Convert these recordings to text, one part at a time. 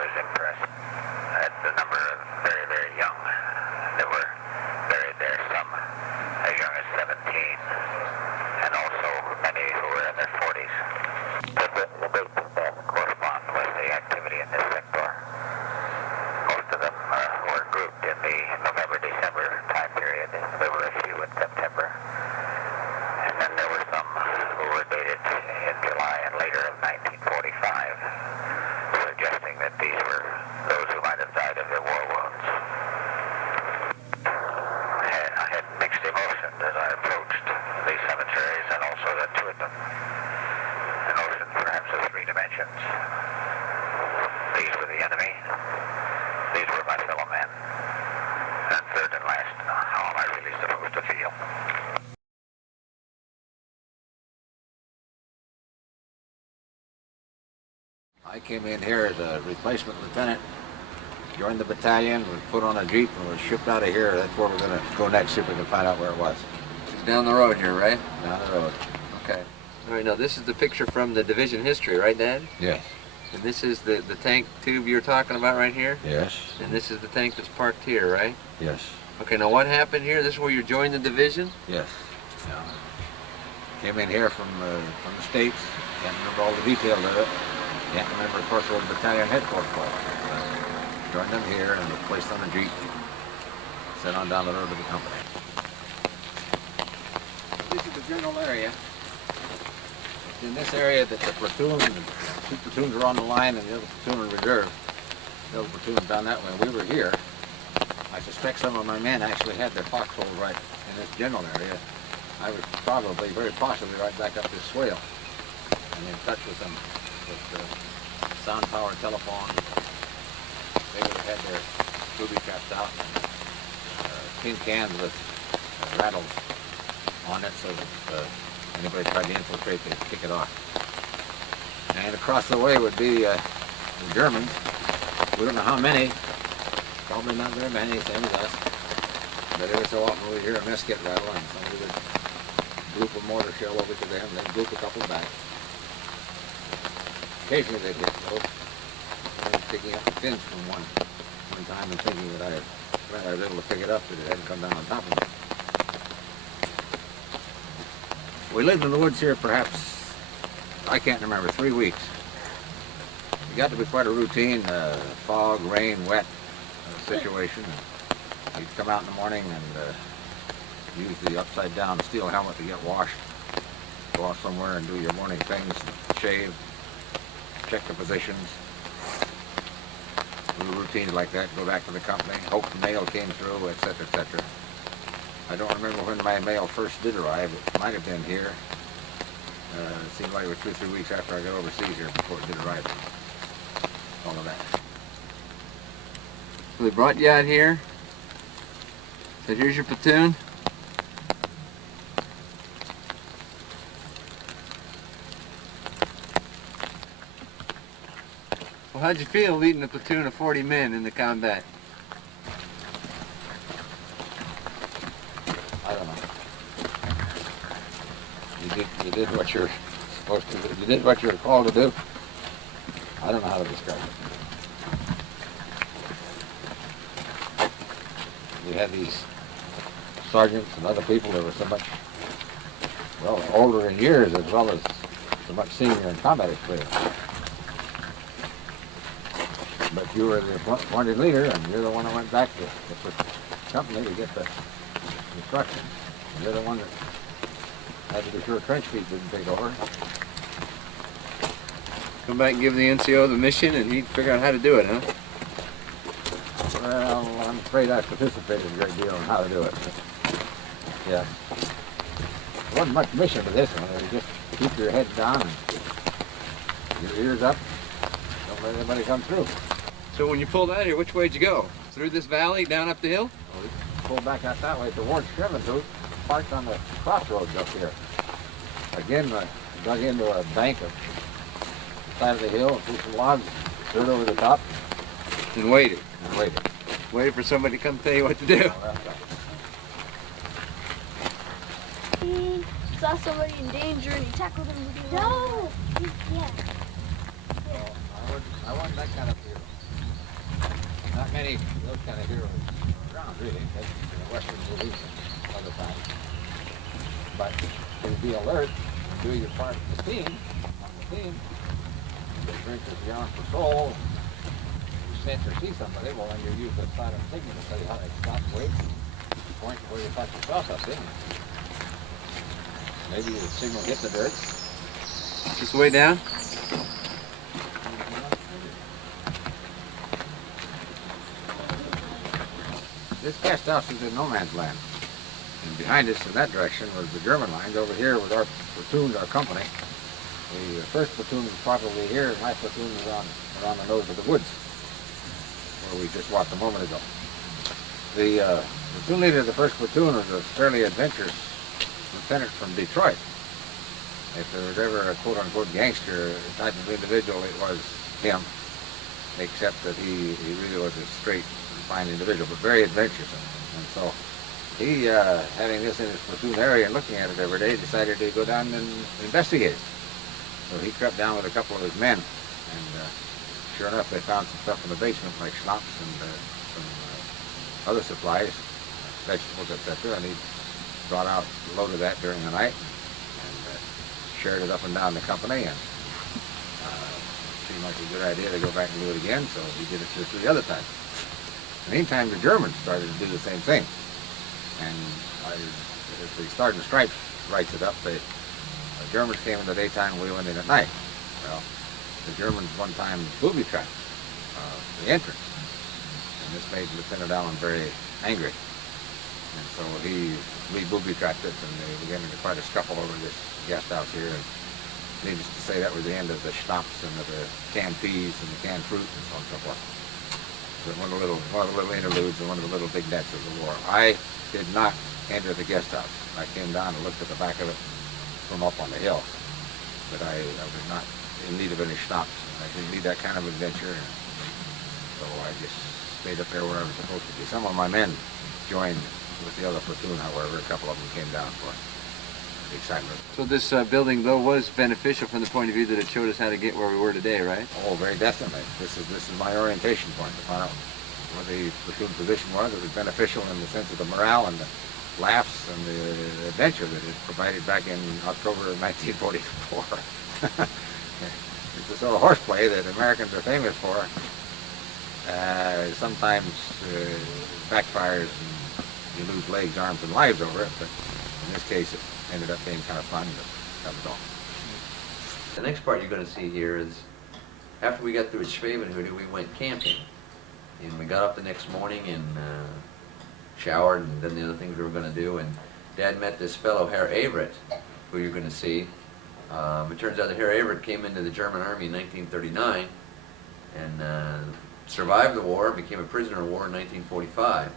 was impressed at the number of very, very young that were buried there, some as young as 17, and also many who were in their 40s. The dates that correspond with the activity in this sector. Most of them were grouped in the November-December time period. There were a few in September. And then there were some who were dated in July and later of 1945, suggesting that these were those who might have died of their war wounds. I had mixed emotions as I approached these cemeteries and also that toured them. An ocean perhaps of three dimensions. These were the enemy. These were my fellow men. And third and last, how am I really supposed to feel? I came in here as a replacement lieutenant, joined the battalion, was put on a jeep and was shipped out of here. That's where we're going to go next, see if we can find out where it was. It's down the road here, right? Down the road. Okay. All right, now this is the picture from the division history, right, Dad? Yes. And this is the tank tube you're talking about right here? Yes. And this is the tank that's parked here, right? Yes. Okay, now what happened here? This is where you joined the division? Yes. Came in here from the States. Can't remember all the details of it. Can't remember, of course, where the battalion headquarters was. Joined them here and was placed on a jeep. Sent on down the road to the company. This is the general area. It's in this area that the platoon, two platoons are on the line and the other platoon in reserve. The other platoon down that way. We were here. I suspect some of my men actually had their foxholes right in this general area. I was probably, very possibly, right back up this swale and in touch with them with sound power telephone. They would have had their booby traps out and tin cans with rattles on it so that anybody tried to infiltrate, they'd kick it off. And across the way would be the Germans. We don't know how many. Probably not very many, same as us. But every so often we'd hear a musket rattle and somebody would group a mortar shell over to them, then group a couple back. Occasionally they'd hit those. I was picking up the pins from one time and thinking that I was able to pick it up, that it hadn't come down on top of me. We lived in the woods here perhaps, I can't remember, 3 weeks. It got to be quite a routine, fog, rain, wet situation. You'd come out in the morning and use the upside down steel helmet to get washed. Go off somewhere and do your morning things, shave, check the positions. Little routines like that, go back to the company, hope the mail came through, etc., etc. I don't remember when my mail first did arrive. It might have been here. It seemed like it was 2 or 3 weeks after I got overseas here before it did arrive. All of that. So they brought you out here. Said, here's your platoon. Well, how'd you feel leading a platoon of 40 men in the combat? I don't know. You did what you're supposed to do. You did what you were called to do. I don't know how to describe it. You had these sergeants and other people that were so much, well, older in years as well as so much senior in combat experience. But you were the appointed leader, and you're the one that went back to the company to get the instructions. You're the one that had to be sure trench feet didn't take over. Come back and give the NCO the mission, and he'd figure out how to do it, huh? Well, I'm afraid I participated a great deal in how to do it. But, yeah. There wasn't much mission to this one. It was just keep your head down and your ears up. Don't let anybody come through. So when you pulled out here, which way'd you go? Through this valley, down up the hill? Well, we pulled back out that way towards Sherman's, parked on the crossroads up here. Again, dug into a bank of the side of the hill and threw some logs, dirt over the top. And waited. And waited. Waited for somebody to come tell you what to do. Well, that's right. He saw somebody in danger and he tackled him with his No! Yeah. I wasn't that kind of hero. many those kind of heroes around, really. That's Western movies and other times. But to be alert and do your part of the team, on the team, the drink is the arm for soul. You sense or see somebody, well, then you use the silent signal to tell you how to stop, wait, point to where you thought you saw something. Maybe the signal hit the dirt. Just way down? This guest house is in no man's land. And behind us in that direction was the German lines. Over here was our platoon, our company. The first platoon was probably here, and my platoon was around the nose of the woods, where we just walked a moment ago. The platoon leader of the first platoon was a fairly adventurous lieutenant from Detroit. If there was ever a quote-unquote gangster type of individual, it was him, except that he really was a straight, fine individual, but very adventurous. And so he, having this in his platoon area and looking at it every day, decided to go down and investigate it. So he crept down with a couple of his men, and sure enough, they found some stuff in the basement, like schnapps and some other supplies, vegetables, etc. And he brought out a load of that during the night and shared it up and down the company, and seemed like a good idea to go back and do it again, so he did it 2 or 3 other times. In the meantime, the Germans started to do the same thing. And as the Sergeant Stripes writes it up, the Germans came in the daytime and we went in at night. Well, the Germans one time booby-trapped the entrance. And this made Lieutenant Allen very angry. And so we booby-trapped it, and they began to quite a scuffle over this guest house here. And needless to say, that was the end of the schnapps and of the canned peas and the canned fruit and so on and so forth. But one of the little interludes and one of the little vignettes of the war. I did not enter the guest house. I came down and looked at the back of it from up on the hill. But I was not in need of any schnapps. I didn't need that kind of adventure. And so I just stayed up there where I was supposed to be. Some of my men joined with the other platoon, however. A couple of them came down for the excitement. So this building, though, was beneficial from the point of view that it showed us how to get where we were today, right? Oh, very definitely. This is my orientation point, to find out what the platoon position was. It was beneficial in the sense of the morale and the laughs and the adventure that it provided back in October of 1944. It's the sort of horseplay that Americans are famous for. Sometimes backfires and you lose legs, arms, and lives over it, but in this case it ended up being kind of fun, but that was all. The next part you're going to see here is after we got through at Schwabenhude, we went camping. And we got up the next morning and showered and done the other things we were going to do. And Dad met this fellow, Herr Everett, who you're going to see. It turns out that Herr Everett came into the German Army in 1939 and survived the war, became a prisoner of war in 1945.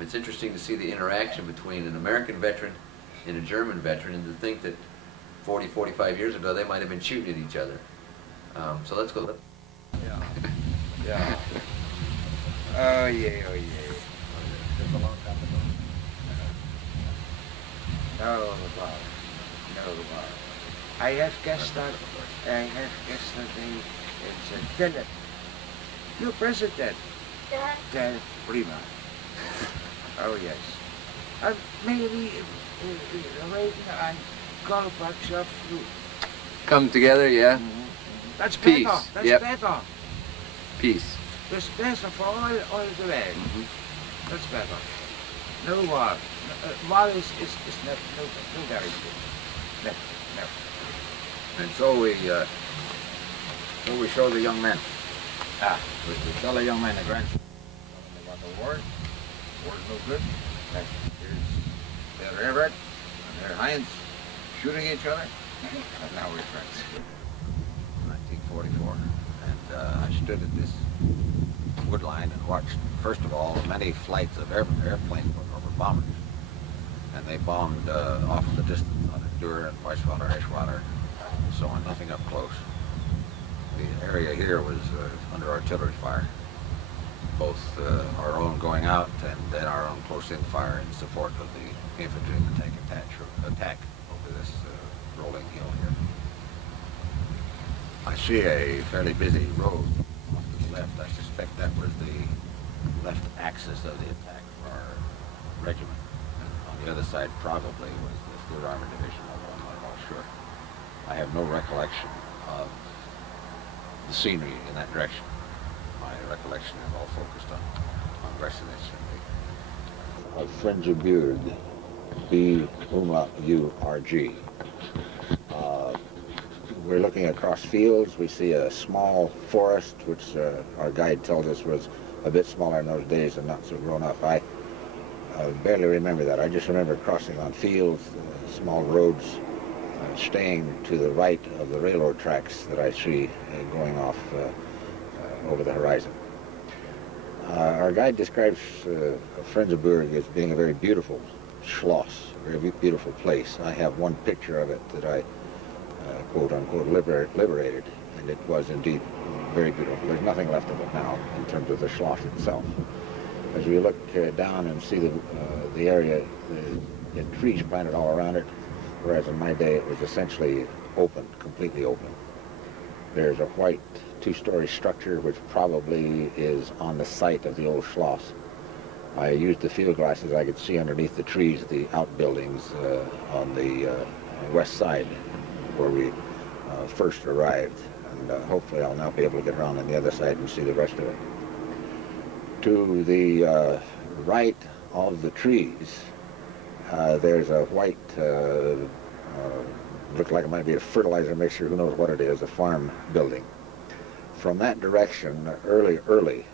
It's interesting to see the interaction between an American veteran and a German veteran, and to think that 40, 45 years ago they might have been shooting at each other. So let's go. Yeah. Yeah. Oh yeah, oh yeah. Just a long time ago. No, Bob. No, Bob. I have guessed that it's Philip. Your president. Dad. Prima. Oh yes. Maybe Reagan and Gorbachev. Come together, yeah? That's Peace. better. That's Yep. better. Peace. That's better for all the way. That's better. No war. War is no very good. No, no. And so we show the young men. We tell the young men the grand about the war. War is no good. Here's Everett and their Haines shooting each other. And now we're friends. 1944. And I stood at this wood line and watched, first of all, many flights of airplanes over bombers. And they bombed off in the distance on Endure and Weissweiler, Eschweiler, and so on, nothing up close. The area here was under artillery fire, both our own going out and then our own close-in fire in support of the infantry and the tank attack over this rolling hill here. I see a fairly busy road off to the left. I suspect that was the left axis of the attack of our regiment. And on the other side probably was the 3rd Armored Division, although I'm not at all sure. I have no recollection of the scenery in that direction. My recollection is all focused on Gressiness and the Frenzeburg, B-U-R-G. We're looking across fields. We see a small forest, which our guide tells us was a bit smaller in those days and not so grown up. I barely remember that. I just remember crossing on fields, small roads, staying to the right of the railroad tracks that I see going off over the horizon. Our guide describes Frenzeburg as being a very beautiful schloss, a very beautiful place. I have one picture of it that I quote-unquote liberated, and it was indeed very beautiful. There's nothing left of it now in terms of the schloss itself. As we look down and see the area, the trees planted all around it, whereas in my day it was essentially open, completely open. There's a white 2-story structure which probably is on the site of the old schloss. I used the field glasses. I could see underneath the trees the outbuildings on the west side where we first arrived, and hopefully I'll now be able to get around on the other side and see the rest of it. To the right of the trees, there's a white, looked like it might be a fertilizer mixture, who knows what it is, a farm building. From that direction, early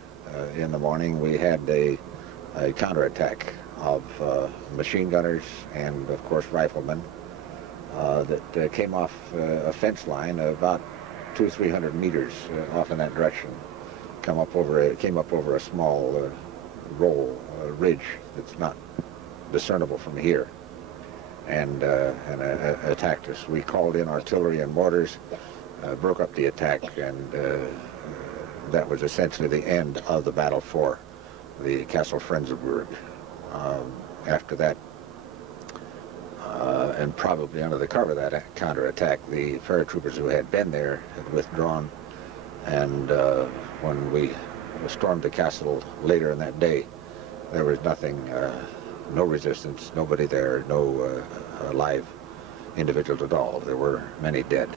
in the morning, we had a counterattack of machine gunners and, of course, riflemen that came off a fence line about 200-300 meters off in that direction. Came up over a small ridge that's not discernible from here, and attacked us. We called in artillery and mortars, broke up the attack, and that was essentially the end of the battle for the Castle Frenzeburg. After that, and probably under the cover of that counterattack, the paratroopers who had been there had withdrawn, and when we stormed the castle later in that day, there was nothing, no resistance, nobody there, no live individuals at all. There were many dead.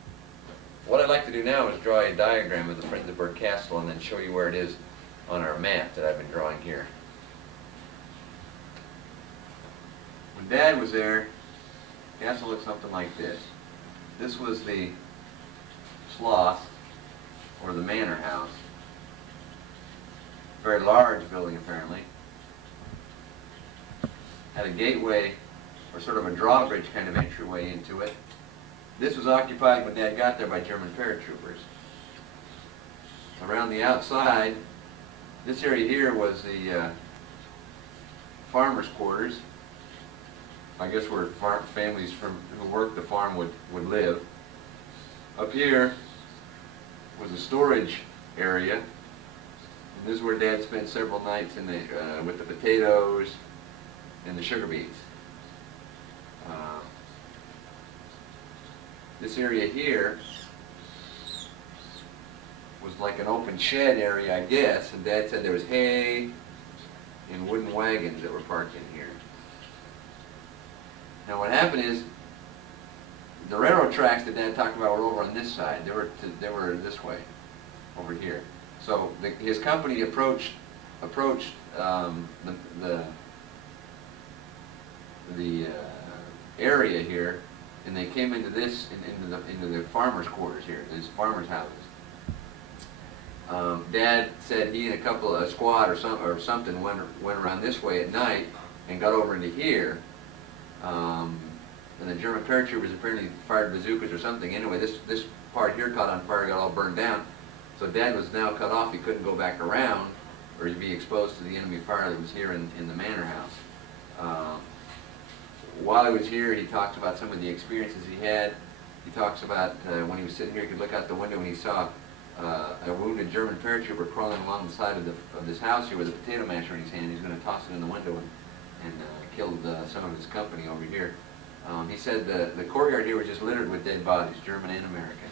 What I'd like to do now is draw a diagram of the Frenzeburg Castle and then show you where it is on our map that I've been drawing here. When Dad was there, the castle looked something like this. This was the schloss, or the manor house. Very large building, apparently. Had a gateway, or sort of a drawbridge kind of entryway into it. This was occupied when Dad got there by German paratroopers. Around the outside, this area here was the farmers' quarters. I guess where families who worked the farm would live. Up here was a storage area. And this is where Dad spent several nights in the, with the potatoes and the sugar beets. This area here was like an open shed area, I guess, and Dad said there was hay and wooden wagons that were parked in here. Now what happened is, the railroad tracks that Dad talked about were over on this side. They were this way, over here. So his company approached the area here, and they came into this into the farmers' quarters here, these farmers' houses. Dad said he and a squad or something went around this way at night and got over into here. And the German paratroopers apparently fired bazookas or something. Anyway, this part here caught on fire, got all burned down. So Dad was now cut off. He couldn't go back around, or he'd be exposed to the enemy fire that was here in the manor house. While he was here, he talks about some of the experiences he had. He talks about when he was sitting here, he could look out the window and he saw a wounded German paratrooper crawling along the side of this house here with a potato masher in his hand. He's going to toss it in the window and killed some of his company over here. He said the courtyard here was just littered with dead bodies, German and American.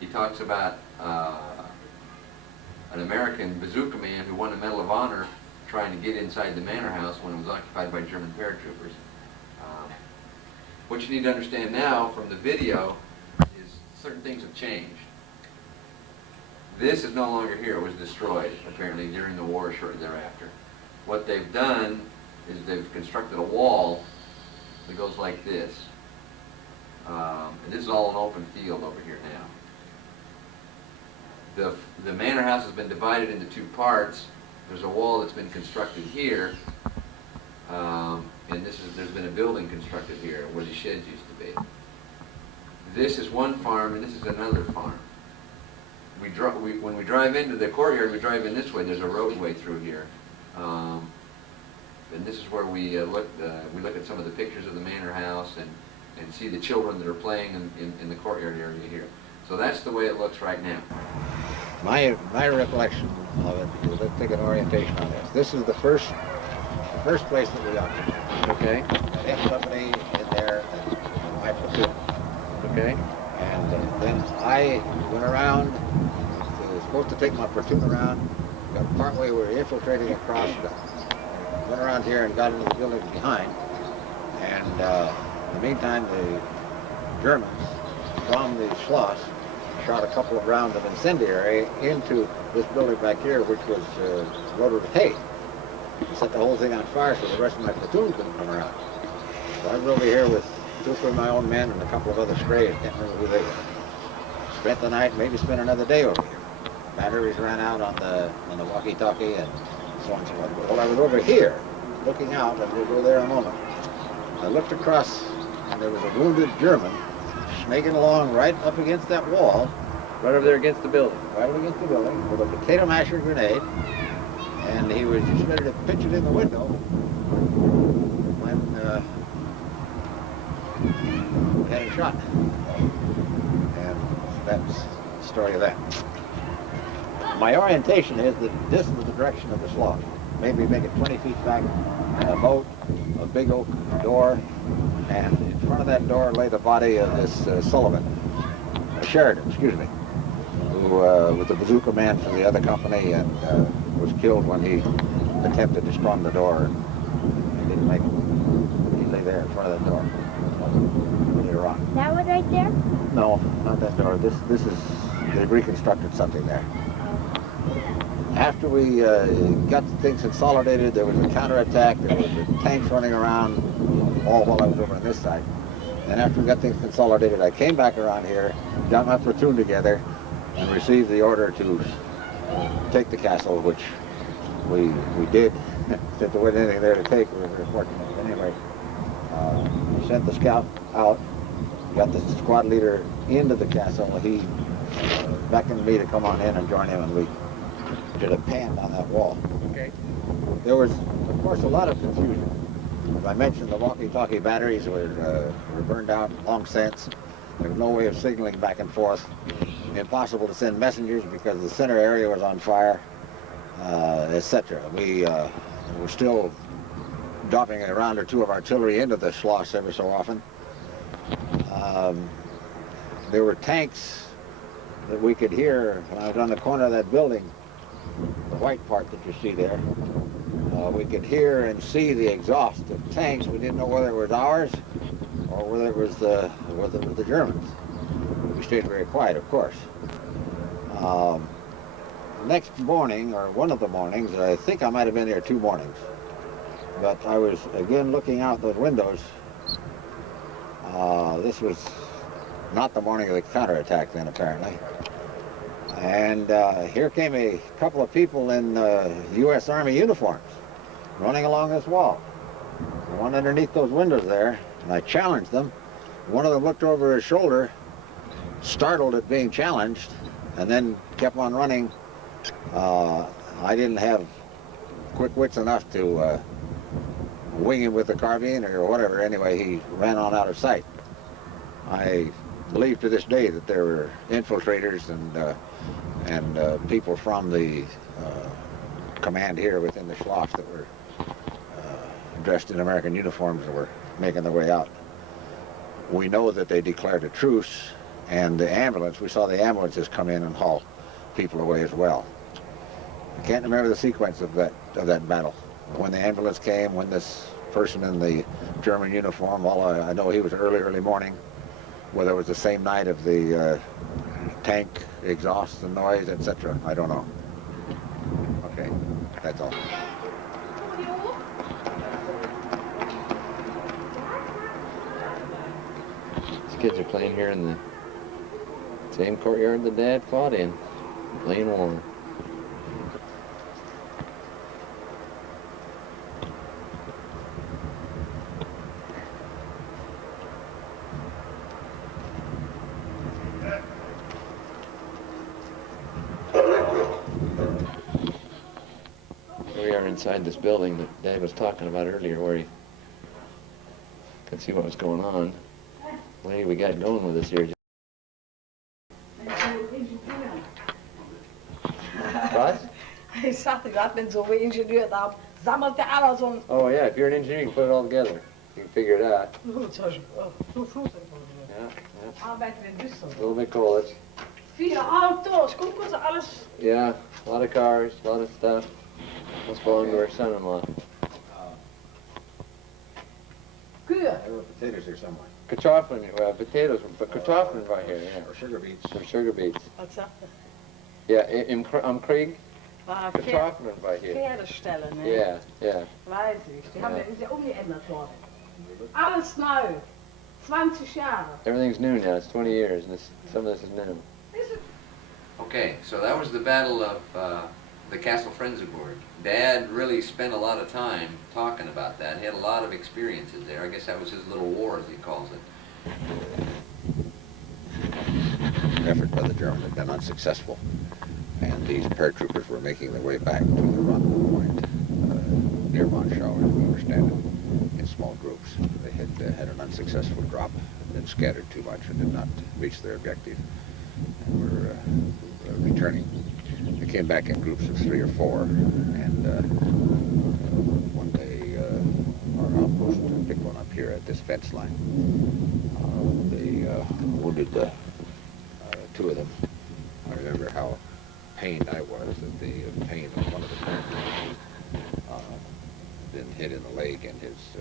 He talks about an American bazooka man who won a Medal of Honor trying to get inside the manor house when it was occupied by German paratroopers. What you need to understand now from the video is certain things have changed. This is no longer here. It was destroyed, apparently, during the war or shortly thereafter. What they've done is they've constructed a wall that goes like this. And this is all an open field over here now. The manor house has been divided into two parts. There's a wall that's been constructed here, and there's been a building constructed here where the sheds used to be. This is one farm, and this is another farm. When we drive into the courtyard, we drive in this way. There's a roadway through here, and this is where we look at some of the pictures of the manor house and see the children that are playing in the courtyard area here. So that's the way it looks right now. My recollection of it is, let's take an orientation on this. This is the first place that we occupied. Okay. I had somebody in there and my platoon. Okay. And then I went around, was supposed to take my platoon around, got partway, we were infiltrating across, went around here and got into the building behind. And in the meantime, the Germans from the Schloss shot a couple of rounds of incendiary into this building back here, which was loaded with hay. Set the whole thing on fire so the rest of my platoon couldn't come around. So I was over here with 2 or 3 of my own men and a couple of other strays, can't remember who they were. Spent the night, maybe spent another day over here. Batteries ran out on the walkie-talkie and so on and so forth. Well, I was over here, looking out, and we'll go there in a moment. I looked across, and there was a wounded German snaking along right up against that wall. Right over there against the building. Right up against the building with a potato masher grenade. And he was just ready to pitch it in the window when we had him shot. And that's the story of that. My orientation is that this was the direction of the Schloss. Maybe make it 20 feet back, a moat, a big oak door, and in front of that door lay the body of this Sheridan, excuse me, who was the bazooka man for the other company and was killed when he attempted to storm the door and didn't make it. He lay there in front of that door later on. That one right there? No, not that door. This is, they reconstructed something there. After we got the things consolidated, there was a counterattack, there was the tanks running around, all while I was over on this side. And after we got things consolidated, I came back around here, got my platoon together, and received the order to take the castle, which we did. Since there wasn't anything there to take, we were very fortunate. Anyway, we sent the scout out, got the squad leader into the castle. He beckoned me to come on in and join him, and we did a pan on that wall. Okay. There was, of course, a lot of confusion. As I mentioned, the walkie-talkie batteries were burned out long since. There was no way of signaling back and forth. Impossible to send messengers because the center area was on fire, etc. We were still dropping a round or two of artillery into the Schloss every so often. There were tanks that we could hear when I was on the corner of that building, the white part that you see there. We could hear and see the exhaust of tanks. We didn't know whether it was ours or whether it was the Germans. We stayed very quiet, of course. Next morning, or one of the mornings, I think I might have been here 2 mornings, but I was again looking out those windows. This was not the morning of the counterattack then, apparently. And here came a couple of people in U.S. Army uniforms running along this wall. One underneath those windows there, and I challenged them. One of them looked over his shoulder, startled at being challenged, and then kept on running. I didn't have quick wits enough to wing him with the carbine or whatever. Anyway, he ran on out of sight. I believe to this day that there were infiltrators and people from the command here within the Schloss that were dressed in American uniforms and were making their way out. We know that they declared a truce, and the ambulance, we saw the ambulances come in and haul people away as well. I can't remember the sequence of that battle. When the ambulance came, when this person in the German uniform, all I know he was early morning. Whether it was the same night of the tank exhaust and noise, etc. I don't know. Okay, that's all. These kids are playing here in the same courtyard that Dad fought in, playing war. Here we are inside this building that Dad was talking about earlier, where he could see what was going on. What do we got going with us here? What? Ik zag dat met zo'n ingenieur, dat zamelt je alles om. Oh yeah, if you're an engineer, you can put it all together. You can figure it out. Zo vroeg. Yeah. Arbeid in Düsseldorf. Wilmette College. 4 auto's, kom ze alles. Yeah, a lot of cars, a lot of stuff. Must belong to our son-in-law. Kuur. There were potatoes here somewhere. Kartoffeln, potatoes, but kartoffeln right here, yeah. Or sugar beets. Some sugar beets. Wat zegt hij? Yeah, am Krieg, Maar kartoffeln right here. Pferden stellen, hè? Yeah, yeah. Weiß ich. Die haben ja, ist ja umgeändert worden. Alles neu. 20 Jahre. Everything's new now. It's 20 years, and some of this is new. Okay, so that was the battle of the Castle Frenzebourg. Dad really spent a lot of time talking about that. He had a lot of experiences there. I guess that was his little war, as he calls it. Effort by the Germans had been unsuccessful, and these paratroopers were making their way back to the rendezvous point near Monschau, as we understand it, in small groups. They had an unsuccessful drop, been scattered too much, and did not reach their objective, and were returning. They came back in groups of 3 or 4, and one day our outpost picked one up here at this fence line. They wounded 2 of them. I remember how pained I was at the pain of one of the paratroopers been hit in the leg, and his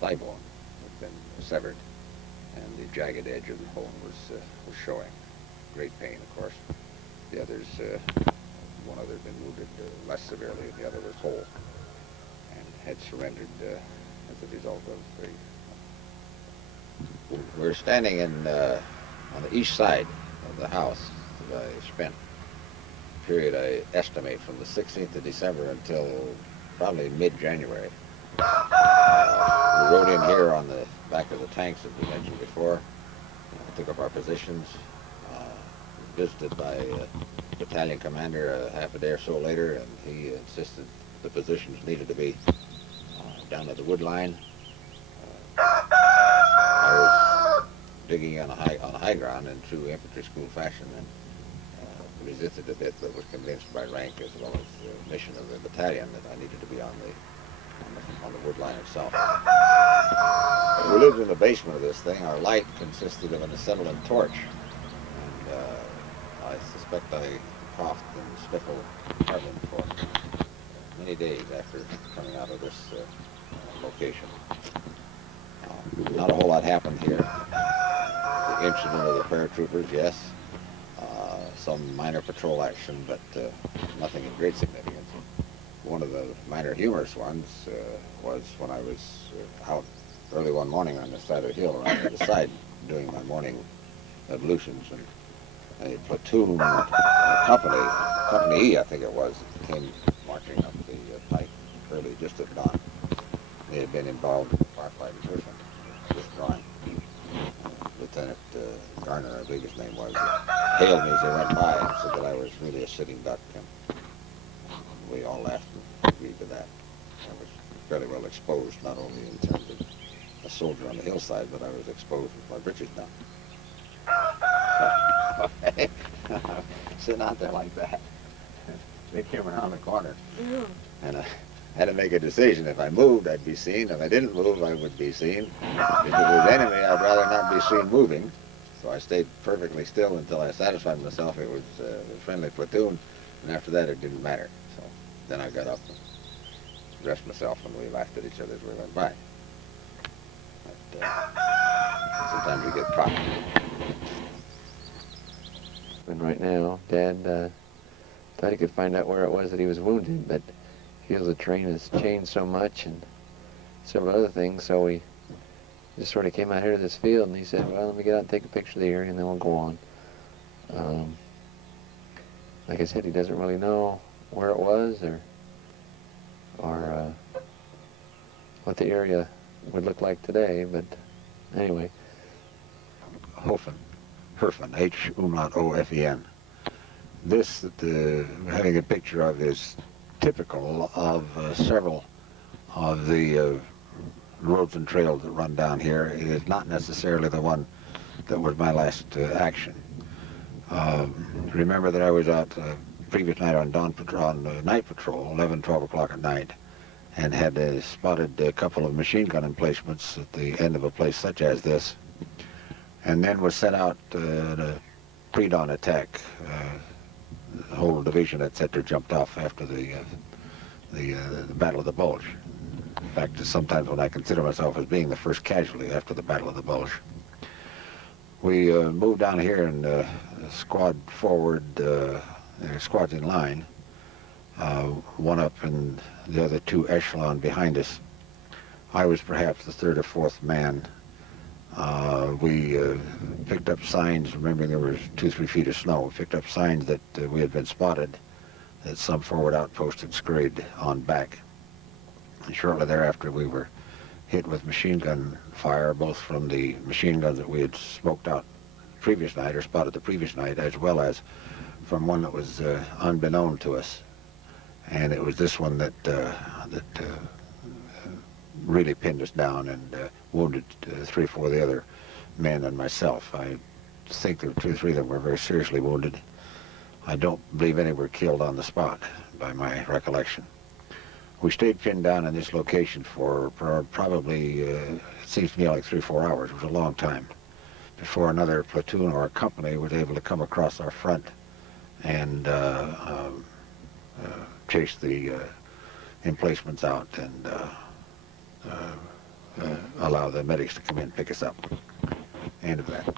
thigh bone had been severed, and the jagged edge of the bone was showing. Great pain, of course. The others, one other had been wounded less severely, and the other was whole, and had surrendered as a result of the... We're standing on the east side of the house that I spent a period, I estimate, from the 16th of December until probably mid-January. We rode in here on the back of the tanks, as we mentioned before. Took up our positions. Visited by battalion commander half a day or so later, and he insisted the positions needed to be down at the wood line. I was digging on a high ground in true infantry school fashion, and resisted a bit, but was convinced by rank as well as the mission of the battalion that I needed to be on the wood line itself. We lived in the basement of this thing. Our light consisted of an acetylene torch, and I suspect I coughed and sniffled carbon for many days after coming out of this location. Not a whole lot happened here. The incident of the paratroopers, yes. Some minor patrol action, but nothing of great significance. One of the minor humorous ones was when I was out early one morning on the side of the hill, around to the side, doing my morning ablutions, and a platoon, Company E, I think it was, came marching up the pike early, just at dawn. They had been involved in firefight exertion, withdrawing. Lieutenant Garner, I believe his name was, hailed me as they went by and said that I was really a sitting duck, and we all laughed and agreed to that. I was fairly well exposed, not only in terms of a soldier on the hillside, but I was exposed with my breeches down. Sitting out there like that. They came around the corner, and I had to make a decision. If I moved, I'd be seen. If I didn't move, I would be seen. If it was enemy, I'd rather not be seen moving. So I stayed perfectly still until I satisfied myself it was a friendly platoon. And after that, it didn't matter. So then I got up and dressed myself, and we laughed at each other as we went by. But sometimes we get caught. And right now, Dad thought he could find out where it was that he was wounded, but feels the train has changed so much and several other things, so we just sort of came out here to this field, and he said, well, let me get out and take a picture of the area, and then we'll go on. Like I said, he doesn't really know where it was or what the area would look like today, but anyway. Hofen, H-O-F-E-N. This that having a picture of is typical of several of the roads and trails that run down here. It is not necessarily the one that was my last action. Remember that I was out previous night on night patrol, 11, 12 o'clock at night, and had spotted a couple of machine gun emplacements at the end of a place such as this, and then was sent out a pre-dawn attack. The whole division, etc., jumped off after the Battle of the Bulge. In fact, sometimes when I consider myself as being the first casualty after the Battle of the Bulge. We moved down here and squad forward, squads in line, one up and the other two echelon behind us. I was perhaps the third or fourth man. We picked up signs, remembering there was 2-3 feet of snow. We picked up signs that we had been spotted, that some forward outpost had scurried on back. And shortly thereafter we were hit with machine gun fire, both from the machine guns that we had smoked out the previous night, or spotted the previous night, as well as from one that was unbeknown to us. And it was this one that really pinned us down and wounded 3 or 4 of the other men and myself. I think there were 2 or 3 of them were very seriously wounded. I don't believe any were killed on the spot, by my recollection. We stayed pinned down in this location for probably, it seems to me like 3 or 4 hours. It was a long time before another platoon or a company was able to come across our front and chase the emplacements out and allow the medics to come in and pick us up. End of that.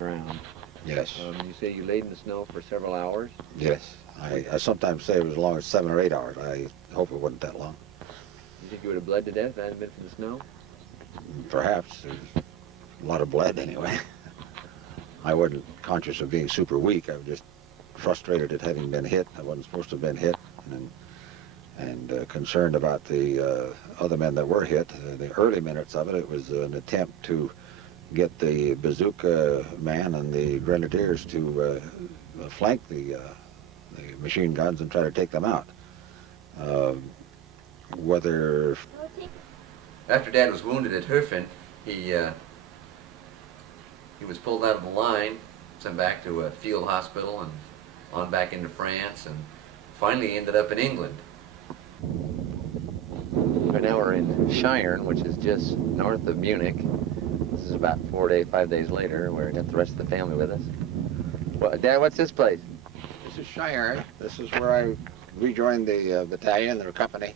Around. Yes. You say you laid in the snow for several hours? Yes. I sometimes say it was as long as 7 or 8 hours. I hope it wasn't that long. You think you would have bled to death if it hadn't been for the snow? Perhaps. There's a lot of blood anyway. I wasn't conscious of being super weak. I was just frustrated at having been hit. I wasn't supposed to have been hit, and concerned about the other men that were hit. The early minutes of it, it was an attempt to get the bazooka man and the grenadiers to flank the machine guns and try to take them out. Whether... After Dad was wounded at Herfen, he was pulled out of the line, sent back to a field hospital, and on back into France, and finally ended up in England. Right now we're in Shiren, which is just north of Munich. This is about 5 days later. We're got the rest of the family with us. Well, Dad, what's this place? This is Shiren. This is where I rejoined the battalion, their company,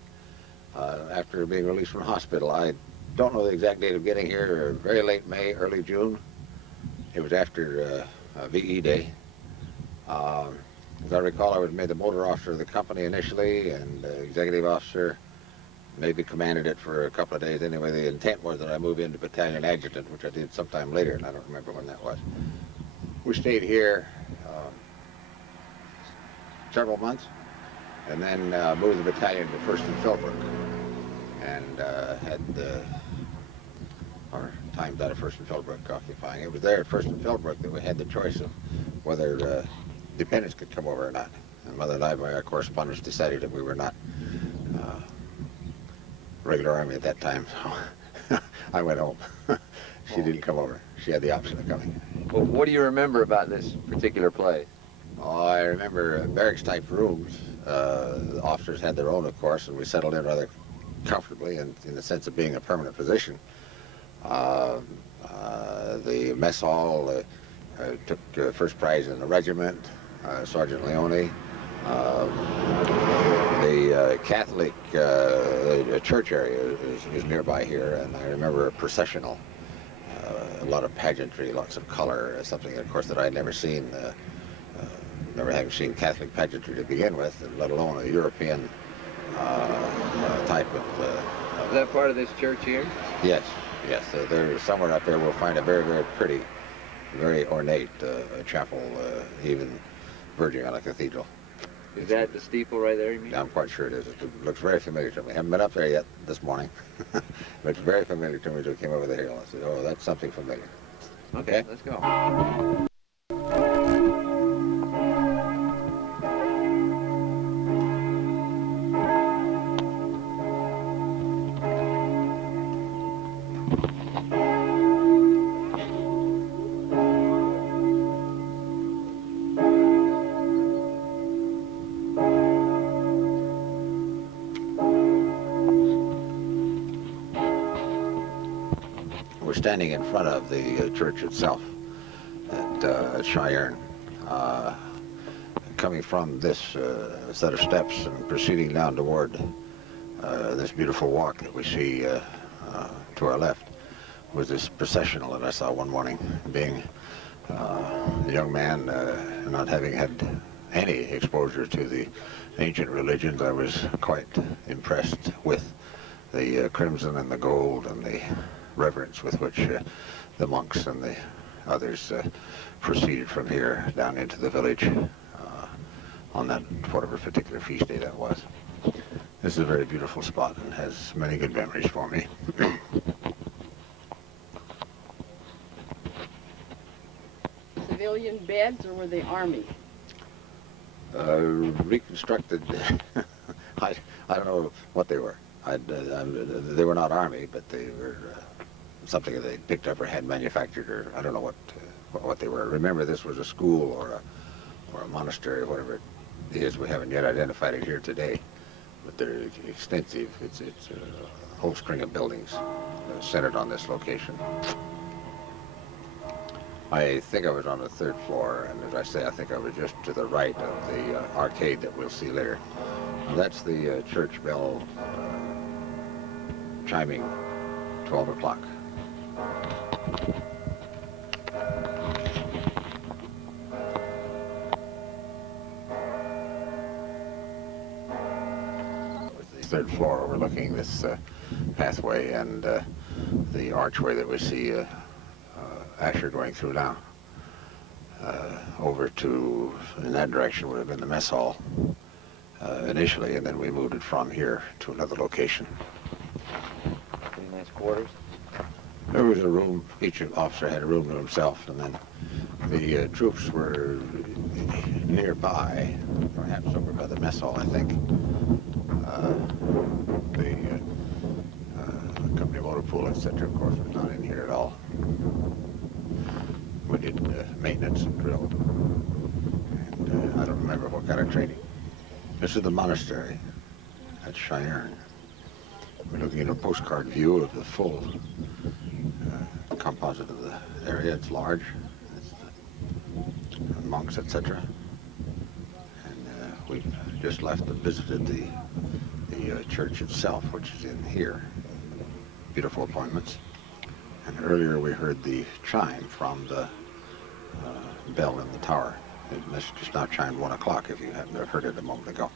after being released from hospital. I don't know the exact date of getting here, very late May, early June. It was after VE Day. As I recall, I was made the motor officer of the company initially, and executive officer, maybe commanded it for a couple of days. Anyway, the intent was that I move into battalion adjutant, which I did sometime later, and I don't remember when that was. We stayed here several months, and then moved the battalion to 1st and Philbrook, and had our times out of 1st and Philbrook occupying. It was there at 1st and Philbrook that we had the choice of whether dependents could come over or not. And Mother and I, by our correspondence, decided that we were not regular Army at that time, so I went home. She didn't come over. She had the option of coming. Well, what do you remember about this particular place? Oh, I remember barracks-type rooms. The officers had their own, of course, and we settled in rather comfortably in the sense of being a permanent position. The mess hall took first prize in the regiment, Sergeant Leone. The Catholic church area is nearby here, and I remember a processional, a lot of pageantry, lots of color, something, of course, that I'd never seen, never having seen Catholic pageantry to begin with, let alone a European type of... Is that part of this church here? Yes, yes. There's somewhere up there we'll find a very, very pretty, very ornate chapel, even verging on a cathedral. Is that the steeple right there, you mean? I'm quite sure it is. It looks very familiar to me. I haven't been up there yet this morning. But it's very familiar to me as we came over the hill. I said, oh, that's something familiar. Okay, let's go. We're standing in front of the church itself at Cheyenne. Coming from this set of steps and proceeding down toward this beautiful walk that we see to our left was this processional that I saw one morning. Being a young man, not having had any exposure to the ancient religions, I was quite impressed with the crimson and the gold and the reverence with which the monks and the others proceeded from here down into the village on that whatever particular feast day that was. This is a very beautiful spot and has many good memories for me. Civilian beds, or were they army? Reconstructed, I don't know what they were. They were not army, but they were something that they picked up or had manufactured, or I don't know what they were. Remember, this was a school or a monastery, whatever it is. We haven't yet identified it here today, but they're extensive. It's a whole string of buildings centered on this location. I think I was on the third floor, and as I say, I think I was just to the right of the arcade that we'll see later. That's the church bell chiming 12 o'clock. The third floor overlooking this pathway and the archway that we see Asher going through now. Over to, in that direction would have been the mess hall initially, and then we moved it from here to another location. Pretty nice quarters. There was a room, each officer had a room to himself, and then the troops were nearby, perhaps over by the mess hall, I think. The company motor pool, etc., of course, was not in here at all. We did maintenance and drill, and I don't remember what kind of training. This is the monastery at Cheyenne. We're looking at a postcard view of the full composite of the area. It's large. It's the monks, etc. And we just left and visited the church itself, which is in here. Beautiful appointments. And earlier we heard the chime from the bell in the tower. It must just now chimed 1 o'clock if you hadn't heard it a moment ago.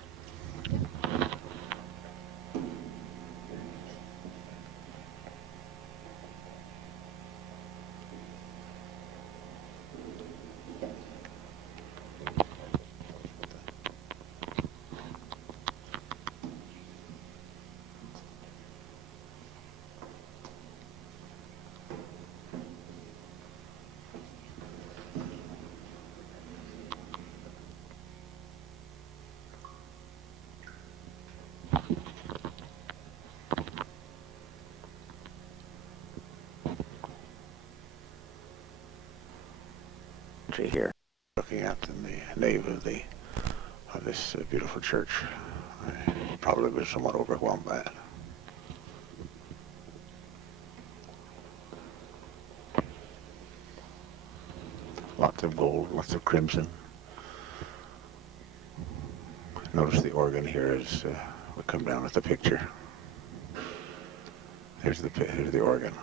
Here, looking out in the nave of this beautiful church. I probably was somewhat overwhelmed by it. Lots of gold, lots of crimson. Notice the organ here as we come down with the picture. Here's the organ.